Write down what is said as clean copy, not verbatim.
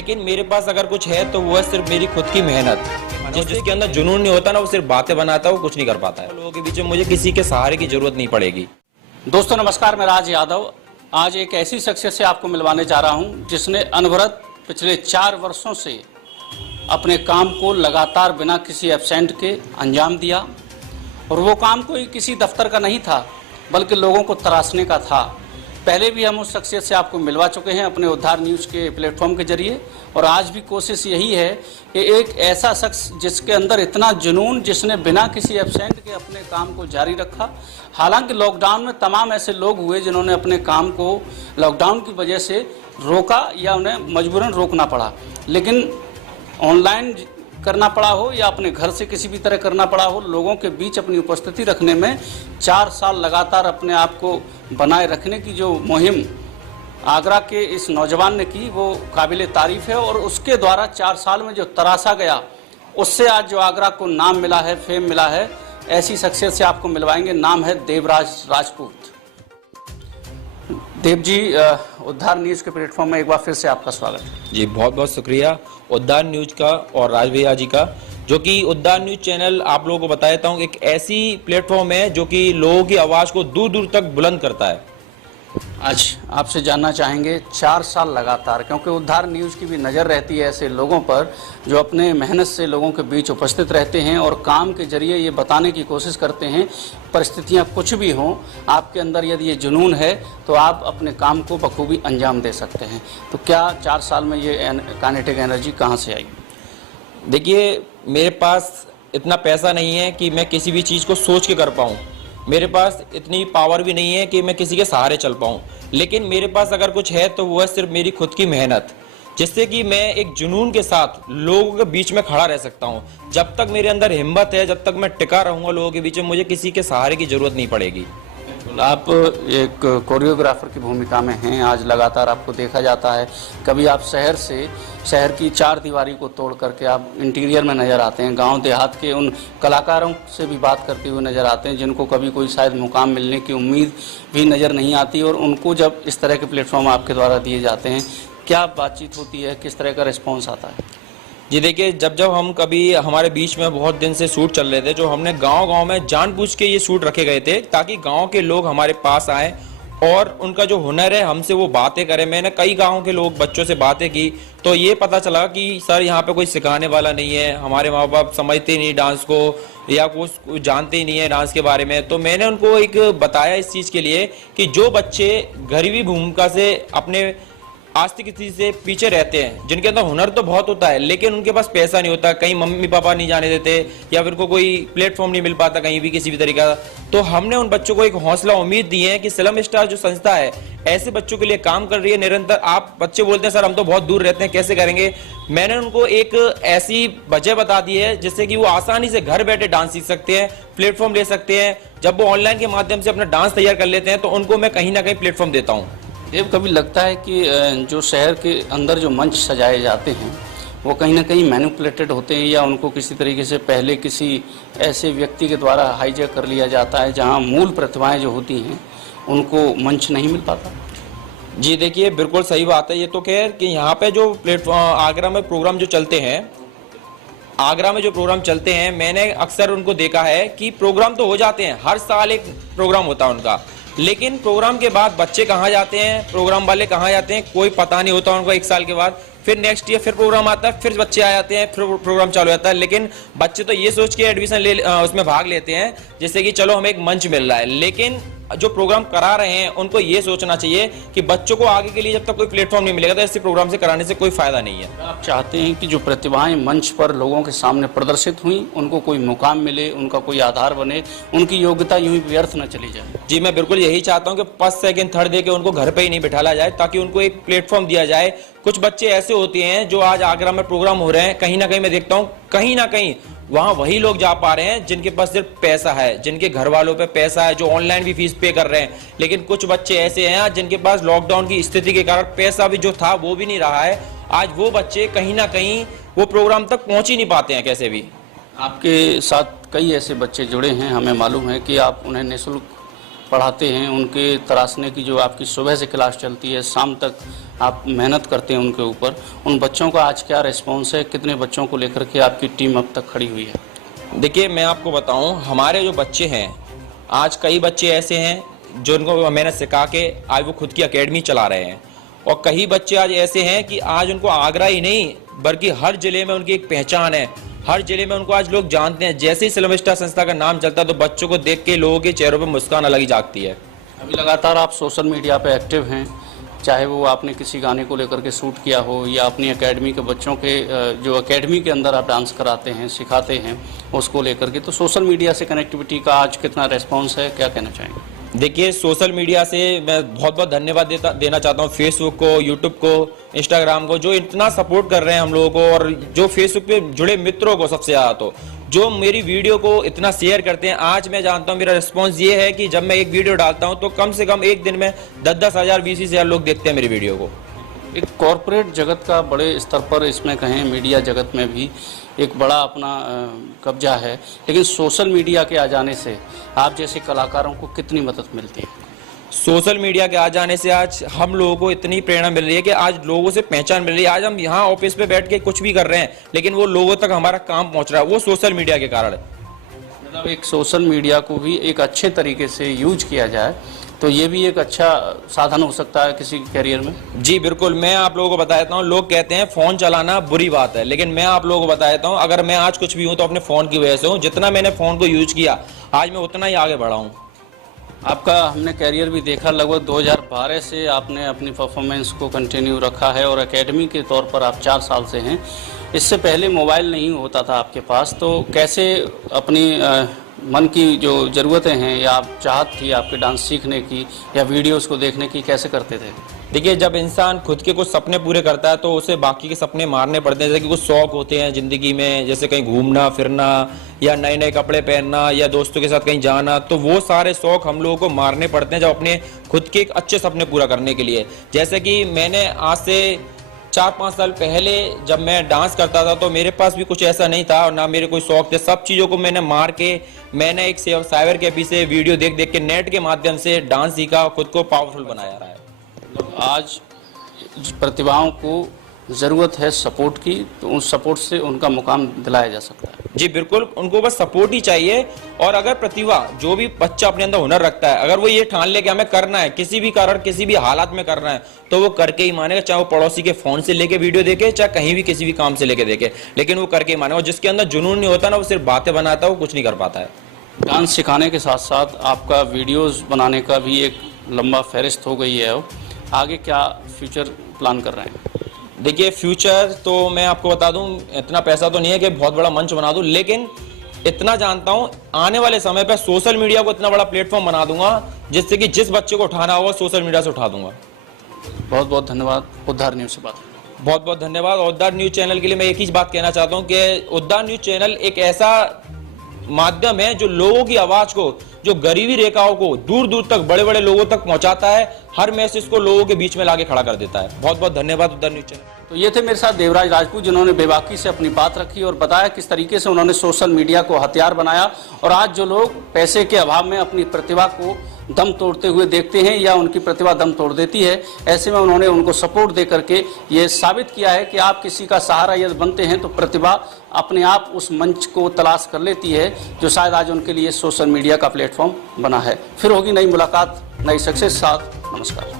लेकिन मेरे पास अगर कुछ है तो वो है सिर्फ मेरी खुद की मेहनत। जिसके अंदर जुनून नहीं होता ना, वो सिर्फ बातें बनाता है, वो कुछ नहीं कर पाता है। लोगों के बीच में मुझे किसी के सहारे की जरूरत नहीं पड़ेगी। दोस्तों नमस्कार, मैं राज यादव आज एक ऐसी शख्सियत से आपको मिलवाने जा रहा हूं जिसने अनवरत पिछले 4 वर्षों से अपने काम को लगातार बिना किसी एब्सेंट के अंजाम दिया। और वो काम कोई किसी दफ्तर का नहीं था बल्कि लोगों को तराशने का था। पहले भी हम उस शख्सियत से आपको मिलवा चुके हैं अपने उद्धार न्यूज़ के प्लेटफॉर्म के जरिए, और आज भी कोशिश यही है कि एक ऐसा शख्स जिसके अंदर इतना जुनून, जिसने बिना किसी एब्सेंट के अपने काम को जारी रखा। हालांकि लॉकडाउन में तमाम ऐसे लोग हुए जिन्होंने अपने काम को लॉकडाउन की वजह से रोका या उन्हें मजबूरन रोकना पड़ा, लेकिन ऑनलाइन करना पड़ा हो या अपने घर से किसी भी तरह करना पड़ा हो, लोगों के बीच अपनी उपस्थिति रखने में 4 साल लगातार अपने आप को बनाए रखने की जो मुहिम आगरा के इस नौजवान ने की, वो काबिल तारीफ है। और उसके द्वारा 4 साल में जो तराशा गया, उससे आज जो आगरा को नाम मिला है, फेम मिला है, ऐसी शख्सियत से आपको मिलवाएंगे। नाम है देवराज राजपूत। देव जी, उद्धार न्यूज़ के प्लेटफॉर्म में एक बार फिर से आपका स्वागत है। जी बहुत बहुत शुक्रिया उद्धार न्यूज का और राज भैया जी का, जो कि उद्धार न्यूज चैनल आप लोगों को बता देता हूँ एक ऐसी प्लेटफॉर्म है जो कि लोगों की आवाज़ को दूर दूर तक बुलंद करता है। आज आपसे जानना चाहेंगे 4 साल लगातार, क्योंकि उद्धार न्यूज़ की भी नज़र रहती है ऐसे लोगों पर जो अपने मेहनत से लोगों के बीच उपस्थित रहते हैं और काम के जरिए ये बताने की कोशिश करते हैं, परिस्थितियां कुछ भी हों, आपके अंदर यदि ये जुनून है तो आप अपने काम को बखूबी अंजाम दे सकते हैं। तो क्या 4 साल में ये काइनेटिक एनर्जी कहाँ से आई? देखिए, मेरे पास इतना पैसा नहीं है कि मैं किसी भी चीज़ को सोच के कर पाऊँ, मेरे पास इतनी पावर भी नहीं है कि मैं किसी के सहारे चल पाऊँ, लेकिन मेरे पास अगर कुछ है तो वो है सिर्फ मेरी खुद की मेहनत, जिससे कि मैं एक जुनून के साथ लोगों के बीच में खड़ा रह सकता हूँ। जब तक मेरे अंदर हिम्मत है, जब तक मैं टिका रहूँगा लोगों के बीच में, मुझे किसी के सहारे की ज़रूरत नहीं पड़ेगी। आप एक कोरियोग्राफर की भूमिका में हैं, आज लगातार आपको देखा जाता है। कभी आप शहर की 4 दीवारी को तोड़ करके आप इंटीरियर में नज़र आते हैं, गांव देहात के उन कलाकारों से भी बात करते हुए नज़र आते हैं जिनको कभी कोई शायद मुकाम मिलने की उम्मीद भी नज़र नहीं आती, और उनको जब इस तरह के प्लेटफॉर्म आपके द्वारा दिए जाते हैं, क्या बातचीत होती है, किस तरह का रिस्पॉन्स आता है? जी देखिए, जब हम कभी हमारे बीच में बहुत दिन से शूट चल रहे थे, जो हमने गांव-गांव में जानबूझ के ये शूट रखे गए थे ताकि गांव के लोग हमारे पास आएँ और उनका जो हुनर है हमसे वो बातें करें। मैंने कई गांव के लोग बच्चों से बातें की तो ये पता चला कि सर यहाँ पे कोई सिखाने वाला नहीं है, हमारे माँ बाप समझते नहीं डांस को या कुछ जानते ही नहीं है डांस के बारे में। तो मैंने उनको एक बताया इस चीज़ के लिए कि जो बच्चे गरीबी भूमिका से अपने आर्थिक स्थिति से पीछे रहते हैं, जिनके अंदर हुनर तो बहुत होता है लेकिन उनके पास पैसा नहीं होता, कहीं मम्मी पापा नहीं जाने देते या फिर कोई प्लेटफॉर्म नहीं मिल पाता कहीं भी किसी भी तरीका का, तो हमने उन बच्चों को एक हौसला उम्मीद दी है कि फिल्म स्टार जो संस्था है ऐसे बच्चों के लिए काम कर रही है निरंतर। आप बच्चे बोलते हैं सर हम तो बहुत दूर रहते हैं, कैसे करेंगे? मैंने उनको एक ऐसी वजह बता दी है जिससे कि वो आसानी से घर बैठे डांस सीख सकते हैं, प्लेटफॉर्म ले सकते हैं। जब वो ऑनलाइन के माध्यम से अपना डांस तैयार कर लेते हैं तो उनको मैं कहीं ना कहीं प्लेटफॉर्म देता हूँ। देव, कभी लगता है कि जो शहर के अंदर जो मंच सजाए जाते हैं वो कहीं ना कहीं मैनिपुलेटेड होते हैं, या उनको किसी तरीके से पहले किसी ऐसे व्यक्ति के द्वारा हाईजैक कर लिया जाता है जहां मूल प्रतिभाएं जो होती हैं उनको मंच नहीं मिल पाता? जी देखिए, बिल्कुल सही बात है। ये तो खैर कि यहाँ पे जो प्लेटफॉर्म आगरा में प्रोग्राम जो चलते हैं, मैंने अक्सर उनको देखा है कि प्रोग्राम तो हो जाते हैं, हर साल एक प्रोग्राम होता है उनका, लेकिन प्रोग्राम के बाद बच्चे कहाँ जाते हैं, प्रोग्राम वाले कहाँ जाते हैं, कोई पता नहीं होता उनको। 1 साल के बाद फिर नेक्स्ट ईयर फिर प्रोग्राम आता है, फिर बच्चे आ जाते हैं, फिर प्रोग्राम चालू होता है। लेकिन बच्चे तो ये सोच के एडमिशन उसमें भाग लेते हैं जैसे कि चलो हमें एक मंच मिल रहा है, लेकिन जो प्रोग्राम करा रहे हैं उनको ये सोचना चाहिए कि बच्चों को आगे के लिए जब तक कोई प्लेटफॉर्म नहीं मिलेगा तो ऐसे प्रोग्राम से कराने से कोई फायदा नहीं है। आप चाहते हैं कि जो प्रतिभाएं मंच पर लोगों के सामने प्रदर्शित हुई उनको कोई मुकाम मिले, उनका कोई आधार बने, उनकी योग्यता यूं ही व्यर्थ न चली जाए? जी मैं बिल्कुल यही चाहता हूँ कि 1st 2nd 3rd दे के उनको घर पे ही नहीं बिठाला जाए, ताकि उनको एक प्लेटफॉर्म दिया जाए। कुछ बच्चे ऐसे होते हैं जो आज आगरा में प्रोग्राम हो रहे हैं, कहीं ना कहीं मैं देखता हूँ कहीं ना कहीं वहां वही लोग जा पा रहे हैं जिनके पास सिर्फ पैसा है, जिनके घर वालों पे पैसा है, जो ऑनलाइन भी फीस पे कर रहे हैं। लेकिन कुछ बच्चे ऐसे हैं जिनके पास लॉकडाउन की स्थिति के कारण पैसा भी जो था वो भी नहीं रहा है, आज वो बच्चे कहीं ना कहीं वो प्रोग्राम तक पहुंच ही नहीं पाते हैं कैसे भी। आपके साथ कई ऐसे बच्चे जुड़े हैं, हमें मालूम है कि आप उन्हें निःशुल्क पढ़ाते हैं, उनके तराशने की जो आपकी सुबह से क्लास चलती है, शाम तक आप मेहनत करते हैं उनके ऊपर, उन बच्चों का आज क्या रिस्पॉन्स है? कितने बच्चों को लेकर के आपकी टीम अब तक खड़ी हुई है? देखिए, मैं आपको बताऊं, हमारे जो बच्चे हैं, आज कई बच्चे ऐसे हैं जो उनको मैंने सिखा के आज वो खुद की एकेडमी चला रहे हैं, और कई बच्चे आज ऐसे हैं कि आज उनको आगरा ही नहीं बल्कि हर जिले में उनकी एक पहचान है, हर जिले में उनको आज लोग जानते हैं। जैसे ही सिलम स्टार संस्था का नाम चलता है तो बच्चों को देख के लोगों के चेहरों पर मुस्कान अलग ही जागती है। अभी लगातार आप सोशल मीडिया पे एक्टिव हैं, चाहे वो आपने किसी गाने को लेकर के शूट किया हो या अपनी एकेडमी के बच्चों के जो एकेडमी के अंदर आप डांस कराते हैं, सिखाते हैं, उसको लेकर के, तो सोशल मीडिया से कनेक्टिविटी का आज कितना रेस्पॉन्स है, क्या कहना चाहेंगे? देखिए, सोशल मीडिया से मैं बहुत बहुत धन्यवाद देना चाहता हूँ फेसबुक को, यूट्यूब को, इंस्टाग्राम को, जो इतना सपोर्ट कर रहे हैं हम लोगों को, और जो फेसबुक पे जुड़े मित्रों को सबसे ज़्यादा, तो जो मेरी वीडियो को इतना शेयर करते हैं। आज मैं जानता हूँ मेरा रिस्पांस ये है कि जब मैं एक वीडियो डालता हूँ तो कम से कम एक दिन में 10-10 हज़ार 20-20 हज़ार लोग देखते हैं मेरी वीडियो को। एक कॉरपोरेट जगत का बड़े स्तर पर, इसमें कहें मीडिया जगत में भी एक बड़ा अपना कब्जा है, लेकिन सोशल मीडिया के आ जाने से आप जैसे कलाकारों को कितनी मदद मिलती है? सोशल मीडिया के आ जाने से आज हम लोगों को इतनी प्रेरणा मिल रही है कि आज लोगों से पहचान मिल रही है। आज हम यहाँ ऑफिस पे बैठ के कुछ भी कर रहे हैं लेकिन वो लोगों तक हमारा काम पहुँच रहा है, वो सोशल मीडिया के कारण है। मतलब एक सोशल मीडिया को भी एक अच्छे तरीके से यूज किया जाए तो ये भी एक अच्छा साधन हो सकता है किसी कैरियर में। जी बिल्कुल, मैं आप लोगों को बता देता हूँ, लोग कहते हैं फ़ोन चलाना बुरी बात है, लेकिन मैं आप लोगों को बता देता हूँ, अगर मैं आज कुछ भी हूँ तो अपने फ़ोन की वजह से हूँ। जितना मैंने फ़ोन को यूज किया आज मैं उतना ही आगे बढ़ा हूँ। आपका हमने कैरियर भी देखा, लगभग 2012 से आपने अपनी परफॉर्मेंस को कंटिन्यू रखा है और एकेडमी के तौर पर आप 4 साल से हैं। इससे पहले मोबाइल नहीं होता था आपके पास, तो कैसे अपनी मन की जो ज़रूरतें हैं या आप चाहत थी आपके डांस सीखने की या वीडियोस को देखने की, कैसे करते थे? देखिए, जब इंसान खुद के कुछ सपने पूरे करता है तो उसे बाकी के सपने मारने पड़ते हैं। जैसे कि कुछ शौक होते हैं ज़िंदगी में, जैसे कहीं घूमना फिरना या नए नए कपड़े पहनना या दोस्तों के साथ कहीं जाना, तो वो सारे शौक हम लोगों को मारने पड़ते हैं जब अपने खुद के एक अच्छे सपने पूरा करने के लिए। जैसे कि मैंने आज से 4-5 साल पहले जब मैं डांस करता था तो मेरे पास भी कुछ ऐसा नहीं था और ना मेरे कोई शौक थे। सब चीज़ों को मैंने मार के मैंने एक साइबर कैफे से वीडियो देख देख के नेट के माध्यम से डांस सीखा, खुद को पावरफुल बनाया रहा है। आज प्रतिभाओं को ज़रूरत है सपोर्ट की, तो उस सपोर्ट से उनका मुकाम दिलाया जा सकता है। जी बिल्कुल, उनको बस सपोर्ट ही चाहिए। और अगर प्रतिभा, जो भी बच्चा अपने अंदर हुनर रखता है, अगर वो ये ठान ले कि हमें करना है, किसी भी कारण किसी भी हालात में करना है, तो वो करके ही मानेगा। चाहे वो पड़ोसी के फोन से लेके वीडियो देखे, चाहे कहीं भी किसी भी काम से लेके देखे, लेकिन वो करके ही मानेगा। और जिसके अंदर जुनून नहीं होता ना, वो सिर्फ बातें बनाता है, वो कुछ नहीं कर पाता है। डांस सिखाने के साथ साथ आपका वीडियोस बनाने का भी एक लंबा फहरिस्त हो गई है। आगे क्या फ्यूचर प्लान कर रहे हैं? देखिए, फ्यूचर तो मैं आपको बता दूं, इतना पैसा तो नहीं है कि बहुत बड़ा मंच बना दूं, लेकिन इतना जानता हूं आने वाले समय पर सोशल मीडिया को इतना बड़ा प्लेटफॉर्म बना दूंगा जिससे कि जिस बच्चे को उठाना होगा सोशल मीडिया से उठा दूंगा। बहुत बहुत धन्यवाद। उद्धार न्यूज़ से बात। बहुत बहुत धन्यवाद। उद्धार न्यूज़ चैनल के लिए मैं एक ही बात कहना चाहता हूं कि उद्धार न्यूज़ चैनल एक ऐसा माध्यम है जो लोगों की आवाज को, जो गरीबी रेखाओं को दूर दूर तक, बड़े बड़े लोगों तक पहुंचाता है, हर मैसेज को लोगों के बीच में लाके खड़ा कर देता है। बहुत बहुत धन्यवाद उद्धार न्यूज़ चैनल। तो ये थे मेरे साथ देवराज राजपूत, जिन्होंने बेबाकी से अपनी बात रखी और बताया किस तरीके से उन्होंने सोशल मीडिया को हथियार बनाया। और आज जो लोग पैसे के अभाव में अपनी प्रतिभा को दम तोड़ते हुए देखते हैं या उनकी प्रतिभा दम तोड़ देती है, ऐसे में उन्होंने उनको सपोर्ट दे करके ये साबित किया है कि आप किसी का सहारा यदि बनते हैं तो प्रतिभा अपने आप उस मंच को तलाश कर लेती है, जो शायद आज उनके लिए सोशल मीडिया का प्लेटफॉर्म बना है। फिर होगी नई मुलाकात नई सक्सेस साथ। नमस्कार।